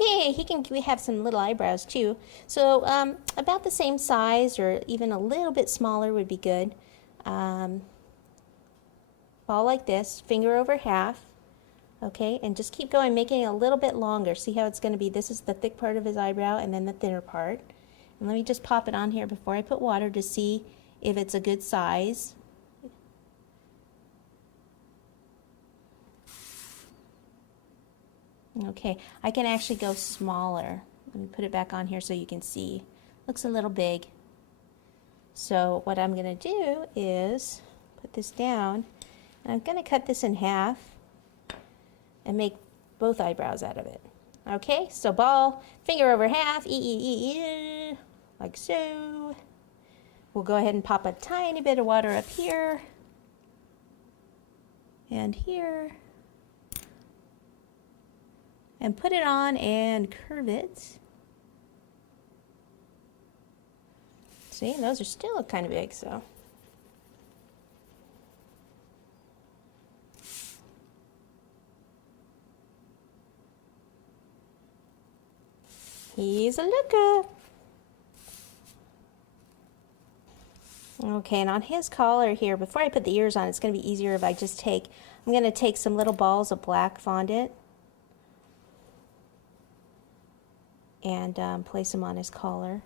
Okay, we have some little eyebrows too. So about the same size or even a little bit smaller would be good. Ball like this, finger over half. Okay, and just keep going, making it a little bit longer. See how it's going to be? This is the thick part of his eyebrow and then the thinner part. And let me just pop it on here before I put water to see if it's a good size. Okay, I can actually go smaller. Let me put it back on here so you can see. Looks a little big. So what I'm going to do is put this down, and I'm going to cut this in half and make both eyebrows out of it. Okay, so ball, finger over half, like so. We'll go ahead and pop a tiny bit of water up here and here. And put it on and curve it. See, those are still kind of big, so. He's a looker. Okay, and on his collar here, before I put the ears on, it's going to be easier if I just I'm going to take some little balls of black fondant and place them on his collar.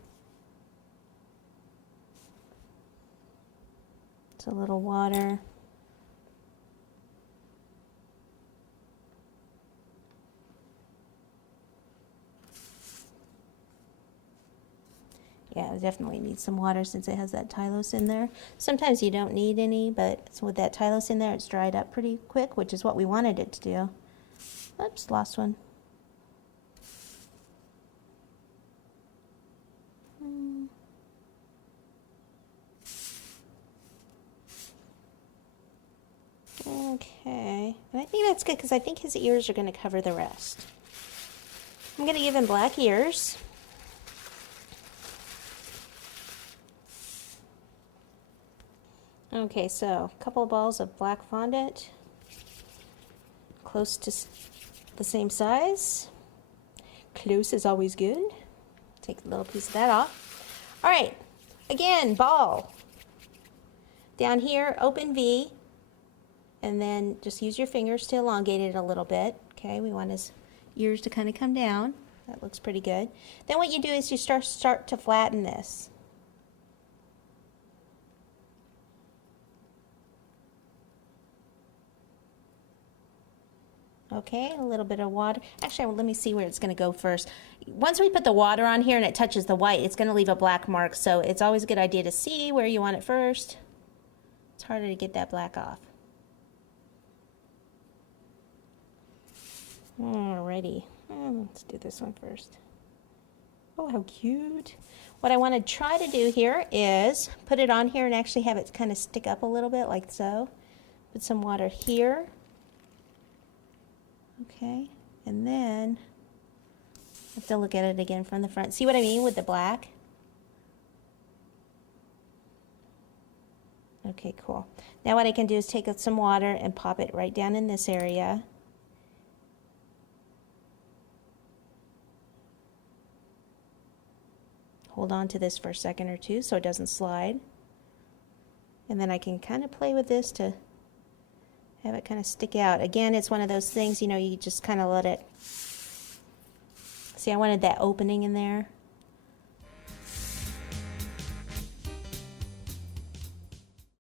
It's a little water. Yeah, it definitely needs some water since it has that Tylose in there. Sometimes you don't need any, but with that Tylose in there, it's dried up pretty quick, which is what we wanted it to do. Oops, lost one. Okay, and I think that's good because I think his ears are going to cover the rest. I'm going to give him black ears. Okay, so a couple of balls of black fondant, close to the same size. Close is always good. Take a little piece of that off. All right, again, ball. Down here, open V, and then just use your fingers to elongate it a little bit. Okay, we want his ears to kind of come down. That looks pretty good. Then what you do is you start to flatten this. Okay, a little bit of water. Actually, let me see where it's going to go first. Once we put the water on here and it touches the white, it's going to leave a black mark, so it's always a good idea to see where you want it first. It's harder to get that black off. Alrighty, let's do this one first. Oh, how cute. What I want to try to do here is put it on here and actually have it kind of stick up a little bit like so. Put some water here. Okay, and then I have to look at it again from the front. See what I mean with the black? Okay, cool. Now what I can do is take some water and pop it right down in this area. Hold on to this for a second or two so it doesn't slide. And then I can kind of play with this to have it kind of stick out. Again, it's one of those things, you know, you just kind of let it. See, I wanted that opening in there.